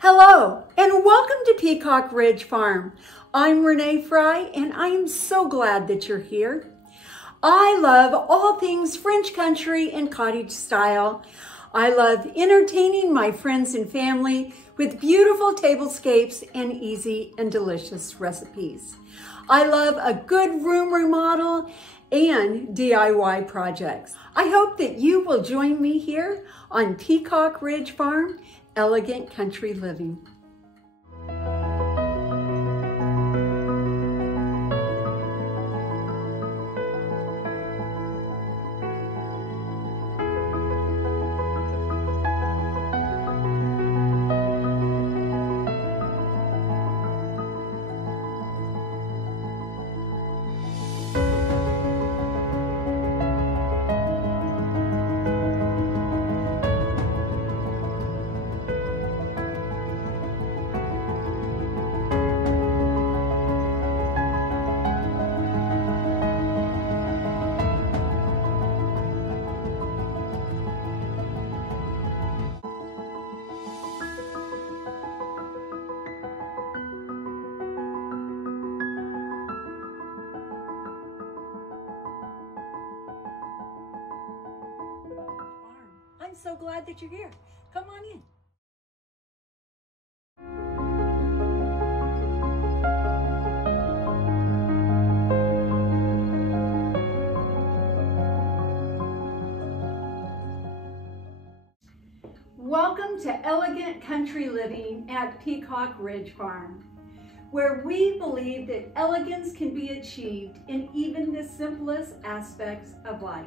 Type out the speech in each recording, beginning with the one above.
Hello, and welcome to Peacock Ridge Farm. I'm Renee Fry, and I am so glad that you're here. I love all things French country and cottage style. I love entertaining my friends and family with beautiful tablescapes and easy and delicious recipes. I love a good room remodel and DIY projects. I hope that you will join me here on Peacock Ridge Farm, Elegant Country Living. I'm so glad that you're here. Come on in. Welcome to Elegant Country Living at Peacock Ridge Farm, where we believe that elegance can be achieved in even the simplest aspects of life.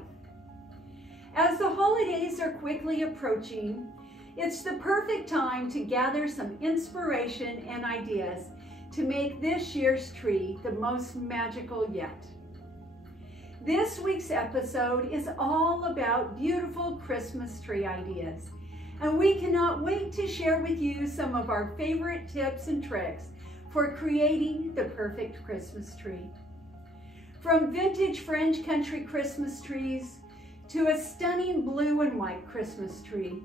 As the holidays are quickly approaching, it's the perfect time to gather some inspiration and ideas to make this year's tree the most magical yet. This week's episode is all about beautiful Christmas tree ideas, and we cannot wait to share with you some of our favorite tips and tricks for creating the perfect Christmas tree. From vintage French country Christmas trees to a stunning blue and white Christmas tree,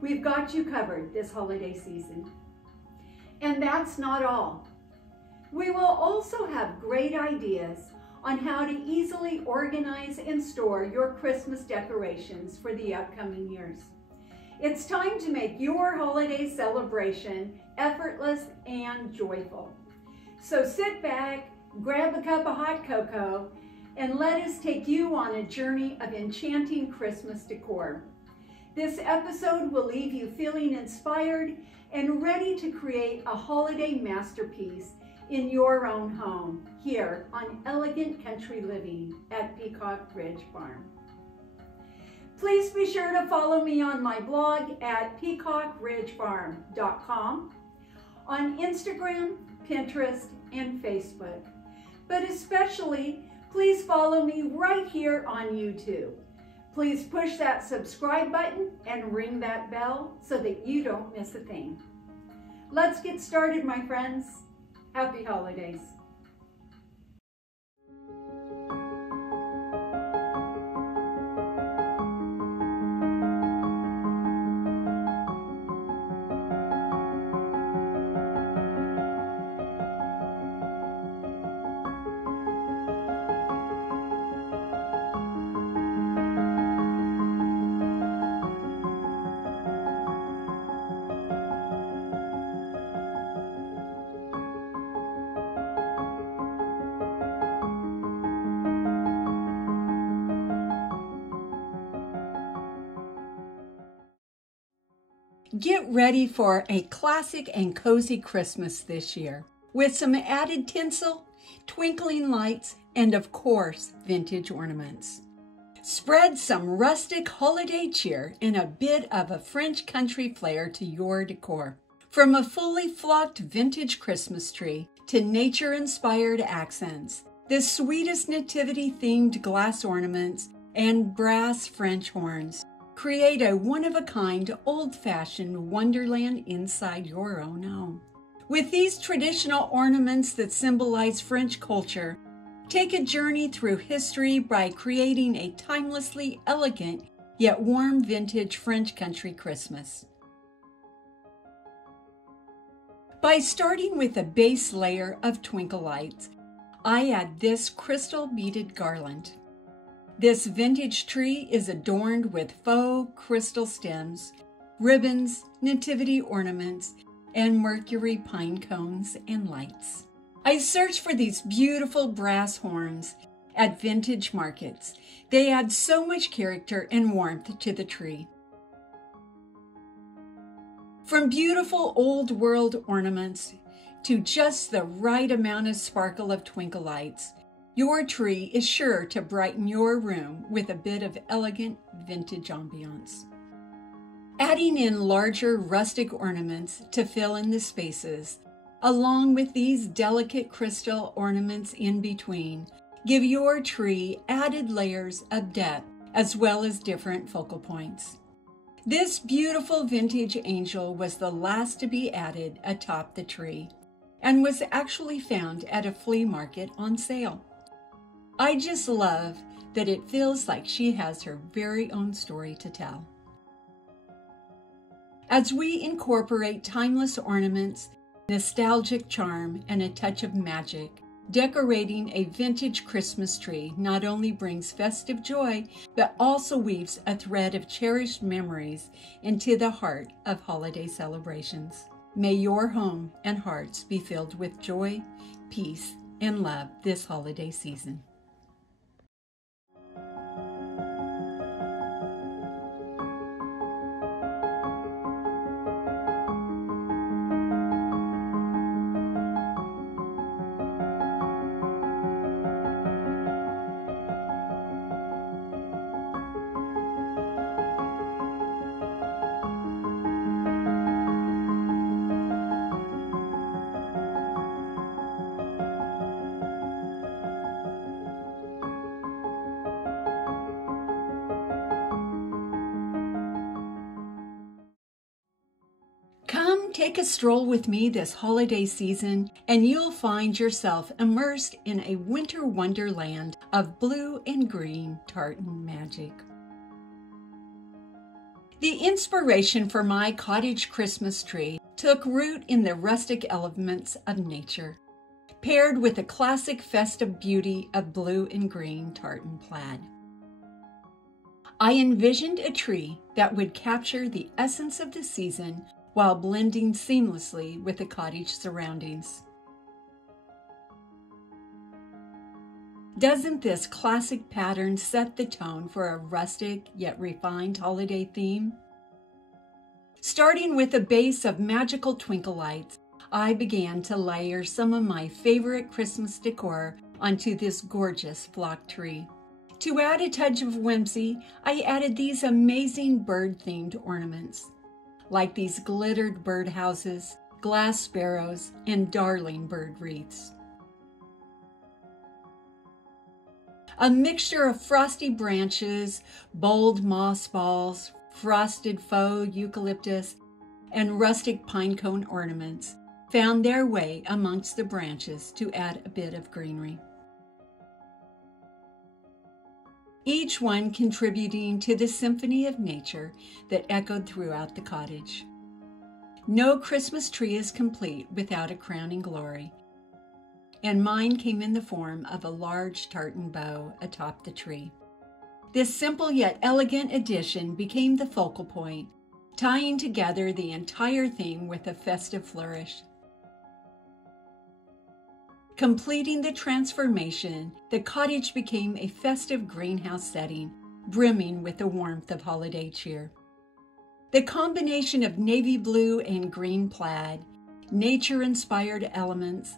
we've got you covered this holiday season. And that's not all. We will also have great ideas on how to easily organize and store your Christmas decorations for the upcoming years. It's time to make your holiday celebration effortless and joyful. So sit back, grab a cup of hot cocoa, and let us take you on a journey of enchanting Christmas decor. This episode will leave you feeling inspired and ready to create a holiday masterpiece in your own home here on Elegant Country Living at Peacock Ridge Farm. Please be sure to follow me on my blog at peacockridgefarm.com, on Instagram, Pinterest, and Facebook, but especially please follow me right here on YouTube. Please push that subscribe button and ring that bell so that you don't miss a thing. Let's get started, my friends. Happy holidays. Get ready for a classic and cozy Christmas this year with some added tinsel, twinkling lights, and of course, vintage ornaments. Spread some rustic holiday cheer and a bit of a French country flair to your decor. From a fully flocked vintage Christmas tree to nature-inspired accents, the sweetest nativity-themed glass ornaments and brass French horns create a one-of-a-kind, old-fashioned wonderland inside your own home. With these traditional ornaments that symbolize French culture, take a journey through history by creating a timelessly elegant yet warm vintage French country Christmas. By starting with a base layer of twinkle lights, I add this crystal beaded garland. This vintage tree is adorned with faux crystal stems, ribbons, nativity ornaments, and mercury pine cones and lights. I search for these beautiful brass horns at vintage markets. They add so much character and warmth to the tree. From beautiful old world ornaments to just the right amount of sparkle of twinkle lights, your tree is sure to brighten your room with a bit of elegant vintage ambiance. Adding in larger rustic ornaments to fill in the spaces, along with these delicate crystal ornaments in between, give your tree added layers of depth as well as different focal points. This beautiful vintage angel was the last to be added atop the tree and was actually found at a flea market on sale. I just love that it feels like she has her very own story to tell. As we incorporate timeless ornaments, nostalgic charm, and a touch of magic, decorating a vintage Christmas tree not only brings festive joy, but also weaves a thread of cherished memories into the heart of holiday celebrations. May your home and hearts be filled with joy, peace, and love this holiday season. Come take a stroll with me this holiday season, and you'll find yourself immersed in a winter wonderland of blue and green tartan magic. The inspiration for my cottage Christmas tree took root in the rustic elements of nature, paired with the classic festive beauty of blue and green tartan plaid. I envisioned a tree that would capture the essence of the season while blending seamlessly with the cottage surroundings. Doesn't this classic pattern set the tone for a rustic yet refined holiday theme? Starting with a base of magical twinkle lights, I began to layer some of my favorite Christmas decor onto this gorgeous flock tree. To add a touch of whimsy, I added these amazing bird-themed ornaments, like these glittered birdhouses, glass sparrows, and darling bird wreaths. A mixture of frosty branches, bold moss balls, frosted faux eucalyptus, and rustic pinecone ornaments found their way amongst the branches to add a bit of greenery. Each one contributing to the symphony of nature that echoed throughout the cottage. No Christmas tree is complete without a crowning glory, and mine came in the form of a large tartan bow atop the tree. This simple yet elegant addition became the focal point, tying together the entire theme with a festive flourish. Completing the transformation, the cottage became a festive greenhouse setting, brimming with the warmth of holiday cheer. The combination of navy blue and green plaid, nature-inspired elements,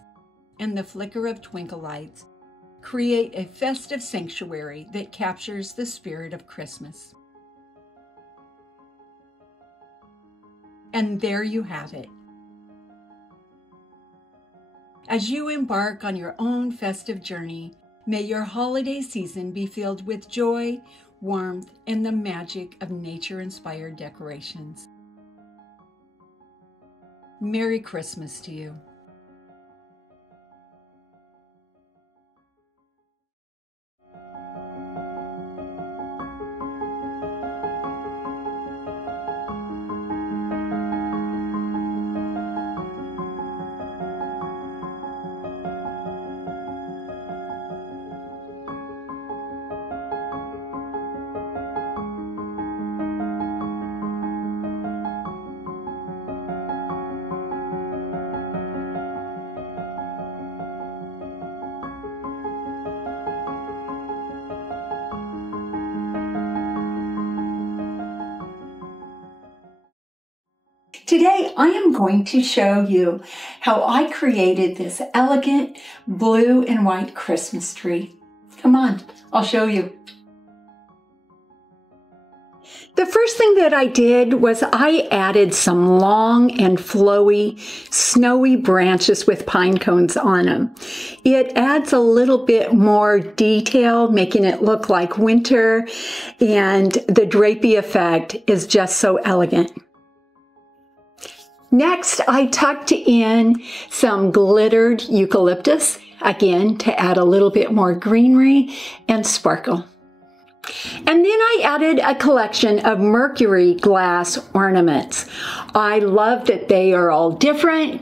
and the flicker of twinkle lights create a festive sanctuary that captures the spirit of Christmas. And there you have it. As you embark on your own festive journey, may your holiday season be filled with joy, warmth, and the magic of nature-inspired decorations. Merry Christmas to you. Today I am going to show you how I created this elegant blue and white Christmas tree. Come on, I'll show you. The first thing that I did was I added some long and flowy, snowy branches with pine cones on them. It adds a little bit more detail, making it look like winter, and the drapey effect is just so elegant. Next, I tucked in some glittered eucalyptus, again, to add a little bit more greenery and sparkle. And then I added a collection of mercury glass ornaments. I love that they are all different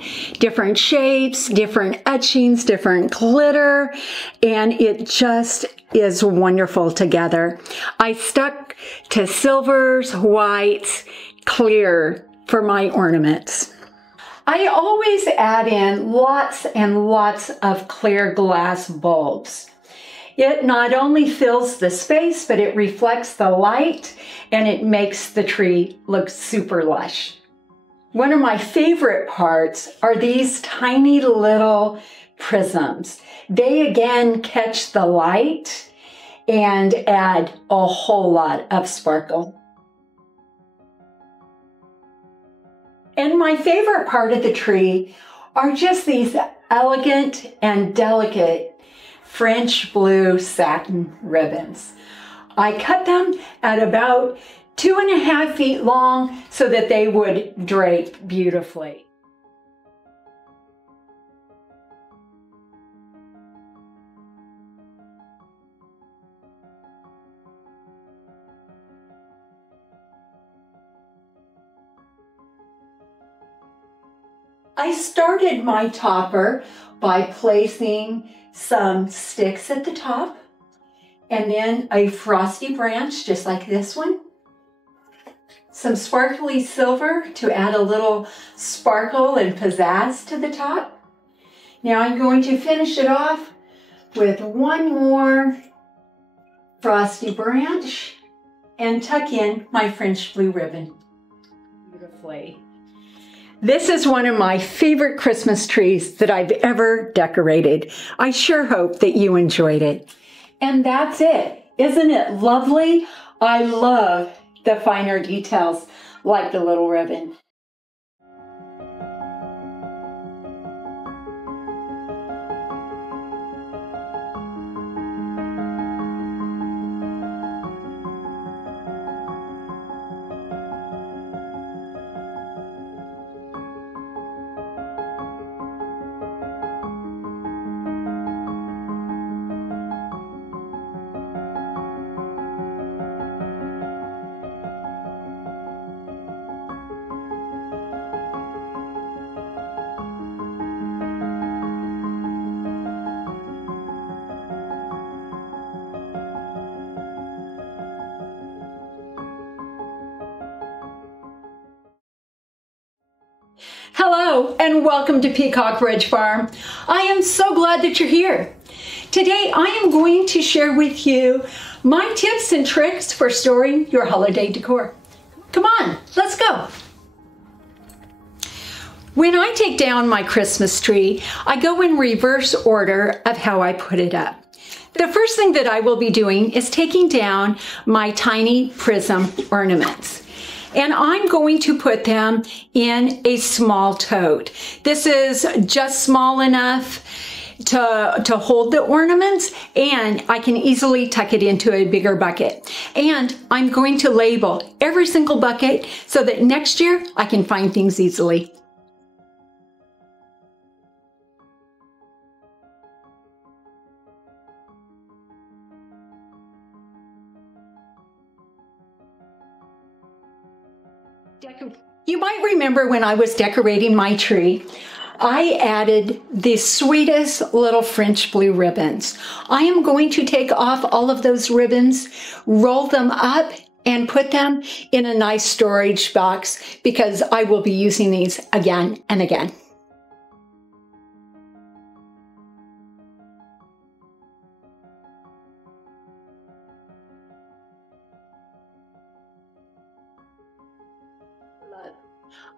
shapes, different etchings, different glitter, and it just is wonderful together. I stuck to silvers, whites, clear for my ornaments. I always add in lots and lots of clear glass bulbs. It not only fills the space, but it reflects the light and it makes the tree look super lush. One of my favorite parts are these tiny little prisms. They again catch the light and add a whole lot of sparkle. And my favorite part of the tree are just these elegant and delicate French blue satin ribbons. I cut them at about 2.5 feet long so that they would drape beautifully. I started my topper by placing some sticks at the top and then a frosty branch just like this one. Some sparkly silver to add a little sparkle and pizzazz to the top. Now I'm going to finish it off with one more frosty branch and tuck in my French blue ribbon beautifully. This is one of my favorite Christmas trees that I've ever decorated. I sure hope that you enjoyed it. And that's it. Isn't it lovely? I love the finer details like the little ribbon. Hello and welcome to Peacock Ridge Farm. I am so glad that you're here. Today I am going to share with you my tips and tricks for storing your holiday decor. Come on, let's go. When I take down my Christmas tree, I go in reverse order of how I put it up. The first thing that I will be doing is taking down my tiny prism ornaments. And I'm going to put them in a small tote. This is just small enough to hold the ornaments, and I can easily tuck it into a bigger bucket. And I'm going to label every single bucket so that next year I can find things easily. You might remember when I was decorating my tree, I added the sweetest little French blue ribbons. I am going to take off all of those ribbons, roll them up, and put them in a nice storage box because I will be using these again and again.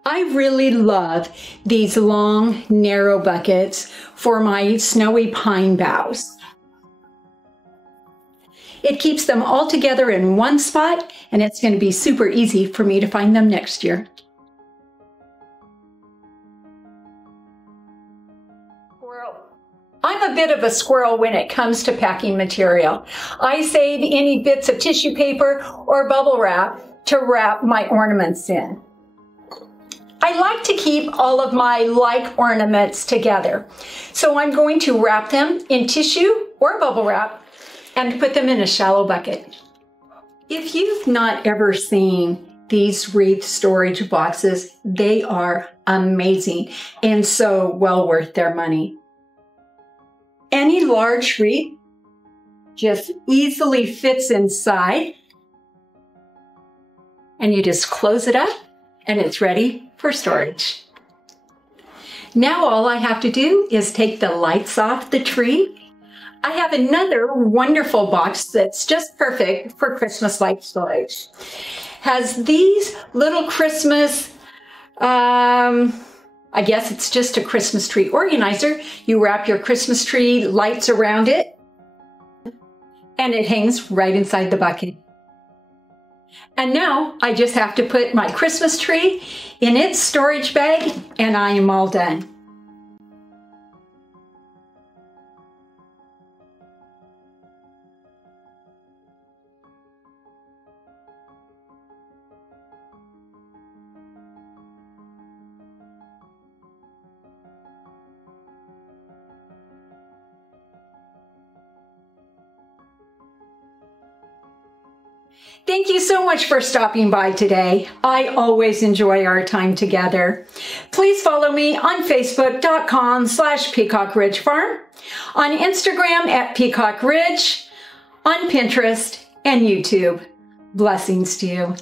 I really love these long, narrow buckets for my snowy pine boughs. It keeps them all together in one spot, and it's going to be super easy for me to find them next year. I'm a bit of a squirrel when it comes to packing material. I save any bits of tissue paper or bubble wrap to wrap my ornaments in. I like to keep all of my like ornaments together. So I'm going to wrap them in tissue or bubble wrap and put them in a shallow bucket. If you've not ever seen these wreath storage boxes, they are amazing and so well worth their money. Any large wreath just easily fits inside, and you just close it up and it's ready for storage. Now all I have to do is take the lights off the tree. I have another wonderful box that's just perfect for Christmas light storage. Has these little Christmas, I guess it's just a Christmas tree organizer. You wrap your Christmas tree lights around it, and it hangs right inside the bucket. And now I just have to put my Christmas tree in its storage bag, and I am all done. Thank you so much for stopping by today. I always enjoy our time together. Please follow me on Facebook.com/Peacock Ridge Farm, on Instagram at Peacock Ridge, on Pinterest and YouTube. Blessings to you.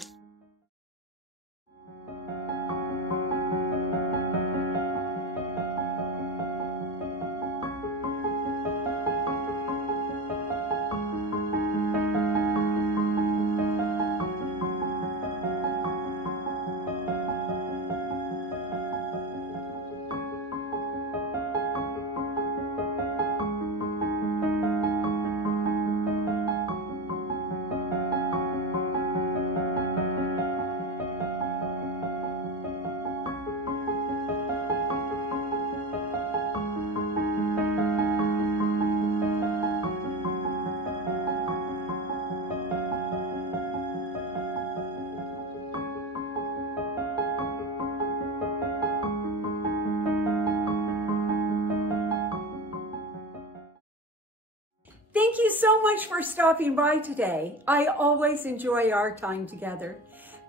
Thank you so much for stopping by today. I always enjoy our time together.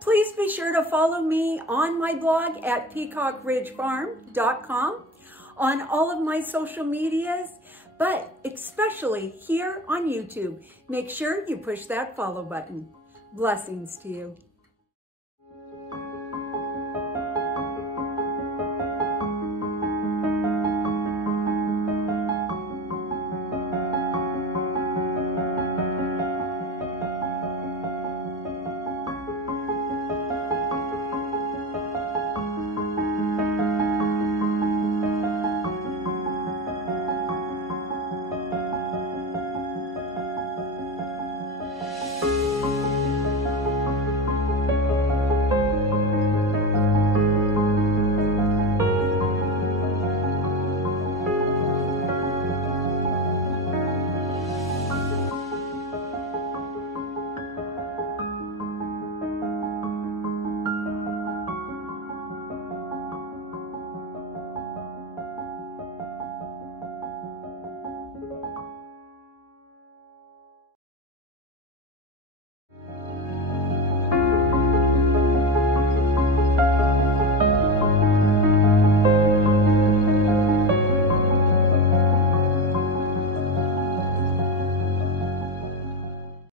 Please be sure to follow me on my blog at peacockridgefarm.com, on all of my social medias, but especially here on YouTube. Make sure you push that follow button. Blessings to you.